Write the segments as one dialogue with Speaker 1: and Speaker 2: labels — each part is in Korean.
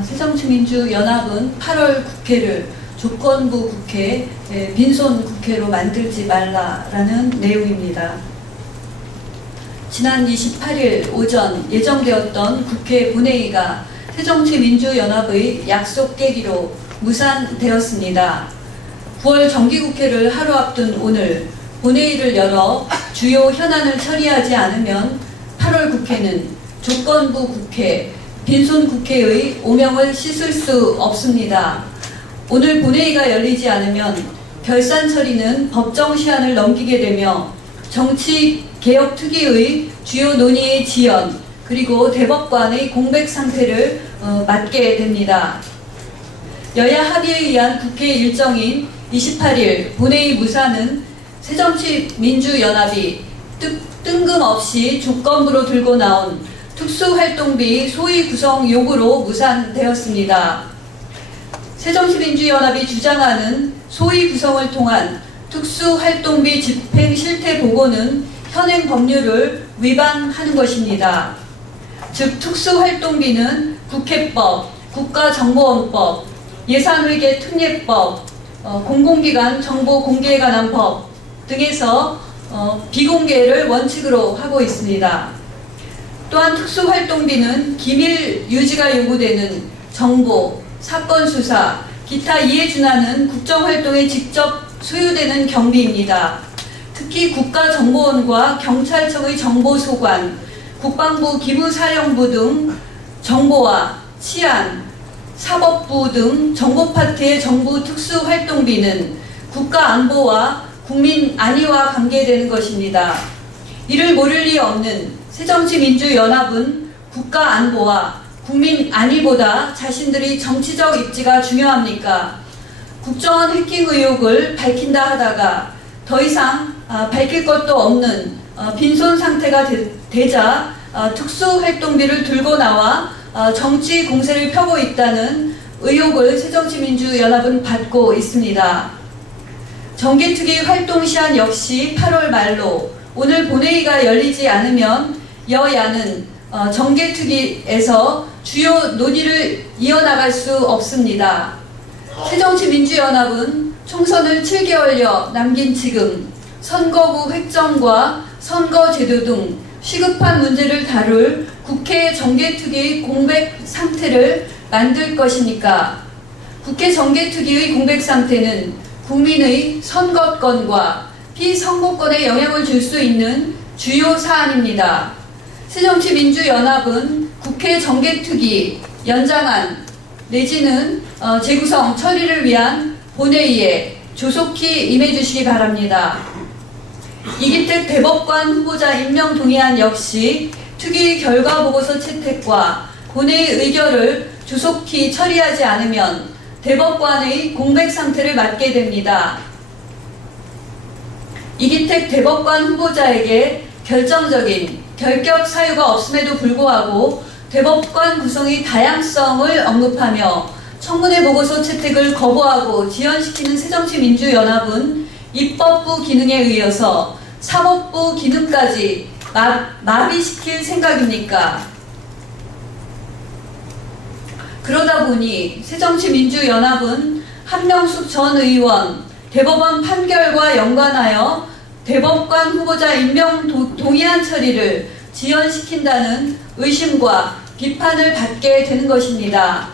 Speaker 1: 아, 새정치민주연합은 8월 국회를 조건부 국회, 예, 빈손 국회로 만들지 말라라는 내용입니다. 지난 28일 오전 예정되었던 국회 본회의가 새정치민주연합의 약속 깨기로 무산되었습니다. 9월 정기국회를 하루 앞둔 오늘 본회의를 열어 주요 현안을 처리하지 않으면 8월 국회는 조건부 국회, 빈손 국회의 오명을 씻을 수 없습니다. 오늘 본회의가 열리지 않으면 결산 처리는 법정 시한을 넘기게 되며 정치 개혁 특위의 주요 논의의 지연 그리고 대법관의 공백 상태를 어, 맞게 됩니다. 여야 합의에 의한 국회 일정인 28일 본회의 무산은 새정치민주연합이 뜻- 뜬금없이 조건부로 들고 나온 특수활동비 소위 구성 요구로 무산되었습니다. 새정치민주연합이 주장하는 소위 구성을 통한 특수활동비 집행 실태 보고는 현행 법률을 위반하는 것입니다. 즉 특수활동비는 국회법, 국가정보원법, 예산회계 특례법, 어, 공공기관 정보 공개에 관한 법 등에서 어, 비공개를 원칙으로 하고 있습니다. 또한 특수활동비는 기밀 유지가 요구되는 정보, 사건 수사, 기타 이에 준하는 국정활동에 직접 소요되는 경비입니다. 특히 국가정보원과 경찰청의 정보소관, 국방부 기무사령부 등 정보와 치안, 사법부 등 정보 파트의 정부 특수활동비는 국가안보와 국민 안위와 관계되는 것입니다. 이를 모를 리 없는 새정치민주연합은 국가 안보와 국민 안위보다 자신들의 정치적 입지가 중요합니까? 국정원 해킹 의혹을 밝힌다 하다가 더 이상 아, 밝힐 것도 없는 어, 빈손 상태가 되, 자 특수활동비를 들고 나와 어, 정치 공세를 펴고 있다는 의혹을 새정치민주연합은 받고 있습니다. 정개특위 활동 시한 역시 8월 말로 오늘 본회의가 열리지 않으면 여야는 어, 정개특위에서 주요 논의를 이어나갈 수 없습니다. 새정치민주연합은 총선을 7개월여 남긴 지금 선거구 획정과 선거제도 등 시급한 문제를 다룰 국회 정개특위의 공백 상태를 만들 것입니까? 국회 정개특위의 공백 상태는 국민의 선거권과 피선거권에 영향을 줄 수 있는 주요 사안입니다. 새정치민주연합은 국회 정개특위 연장안 내지는 어, 재구성 처리를 위한 본회의에 조속히 임해주시기 바랍니다. 이기택 대법관 후보자 임명 동의안 역시 특위 결과 보고서 채택과 본회의 의결을 조속히 처리하지 않으면 대법관의 공백 상태를 맞게 됩니다. 이기택 대법관 후보자에게 결정적인 결격 사유가 없음에도 불구하고 대법관 구성의 다양성을 언급하며 청문회 보고서 채택을 거부하고 지연시키는 새정치민주연합은 입법부 기능에 의해서 사법부 기능까지 마, 마비시킬 생각입니까? 그러다 보니 새정치민주연합은 한명숙 전 의원 대법원 판결과 연관하여 대법관 후보자 임명 도, 동의안 처리를 지연시킨다는 의심과 비판을 받게 되는 것입니다.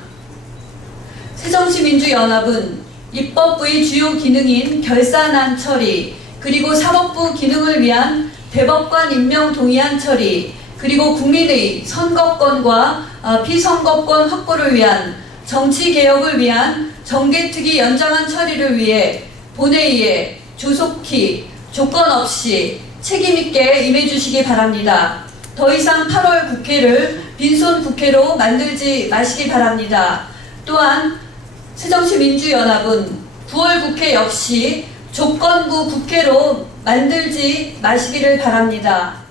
Speaker 1: 새정치민주연합은 입법부의 주요 기능인 결산안 처리, 그리고 사법부 기능을 위한 대법관 임명 동의안 처리, 그리고 국민의 선거권과 어, 피선거권 확보를 위한 정치 개혁을 위한 정개특위 연장안 처리를 위해 본회의에 조속히 조건 없이 책임있게 임해주시기 바랍니다. 더 이상 8월 국회를 빈손 국회로 만들지 마시기 바랍니다. 또한 새정치민주연합은 9월 국회 역시 조건부 국회로 만들지 마시기를 바랍니다.